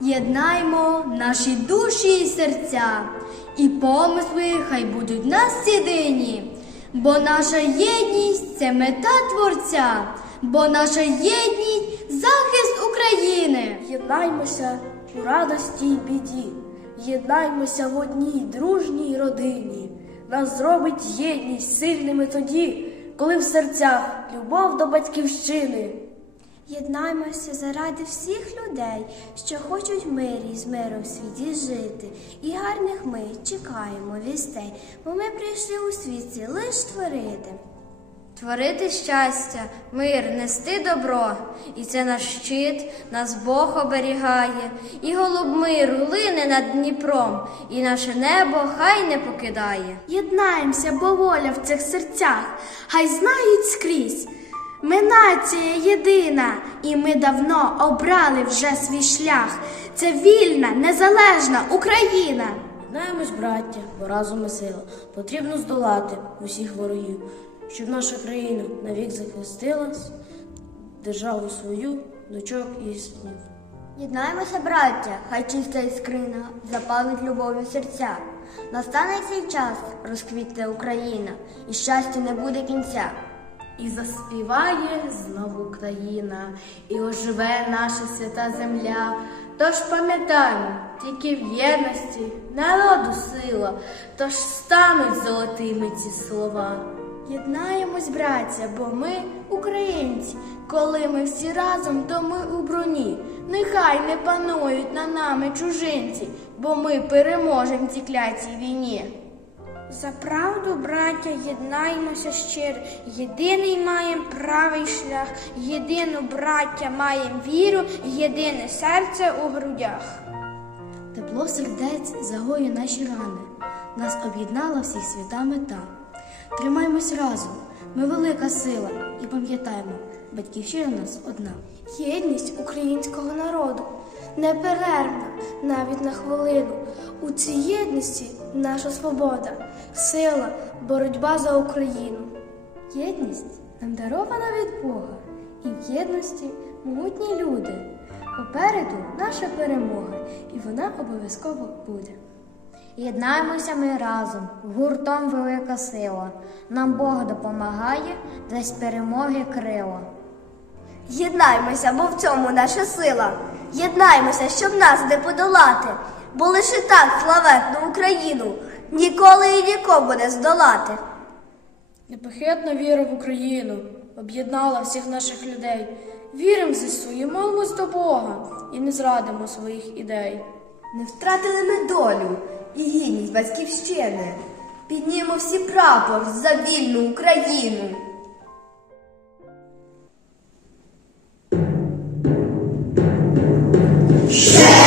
Єднаймо наші душі і серця, і помисли хай будуть нас єдині, бо наша єдність це мета Творця, бо наша єдність захист України. Єднаймося у радості й біді, єднаймося в одній дружній родині. Нас зробить єдність сильними тоді, коли в серцях любов до батьківщини. Єднаймося заради всіх людей, що хочуть мирі з миром в світі жити, і гарних ми чекаємо вістей, бо ми прийшли у світі лиш творити. Творити щастя, мир, нести добро, і це наш щит, нас Бог оберігає, і голуб миру лине над Дніпром, і наше небо хай не покидає. Єднаємося, бо воля в цих серцях, хай знають скрізь. Ми нація єдина, і ми давно обрали вже свій шлях. Це вільна, незалежна Україна. Єднаємось, браття, бо разом ми сила. Потрібно здолати усіх ворогів, щоб наша країна навік захистила державу свою, дочок і синів. Єднаймося, браття, хай чиста іскрина запалить любов'ю серця. Настане цей час, розквітне Україна, і щастя не буде кінця. І заспіває знову Україна, і оживе наша свята земля. Тож пам'ятаємо, тільки в єдності народу сила, тож стануть золотими ці слова. Єднаємось, браття, бо ми українці. Коли ми всі разом, то ми у броні. Нехай не панують на нами чужинці, бо ми переможемо в цій клятій війні. За правду, браття, єднаймося щиро. Єдиний маєм правий шлях, єдину браття маєм віру, єдине серце у грудях. Тепло сердець загоює наші рани. Нас об'єднала всіх свята мета. Тримаймось разом, ми велика сила, і пам'ятаємо, батьківщина нас одна. Єдність українського народу неперервна навіть на хвилину. У цій єдності наша свобода, сила, боротьба за Україну. Єдність нам дарована від Бога, і в єдності могутні люди. Попереду наша перемога, і вона обов'язково буде. Єднаємося ми разом, гуртом велика сила. Нам Бог допомагає, дасть перемоги крила. Єднаймося, бо в цьому наша сила. Єднаймося, щоб нас не подолати, бо лише так славетну Україну ніколи і нікому не здолати. Непохитна віра в Україну об'єднала всіх наших людей. Віримо ЗСУ і молимось до Бога і не зрадимо своїх ідей. Не втратили ми долю і гідність батьківщини. Піднімо всі прапор за вільну Україну. Yeah!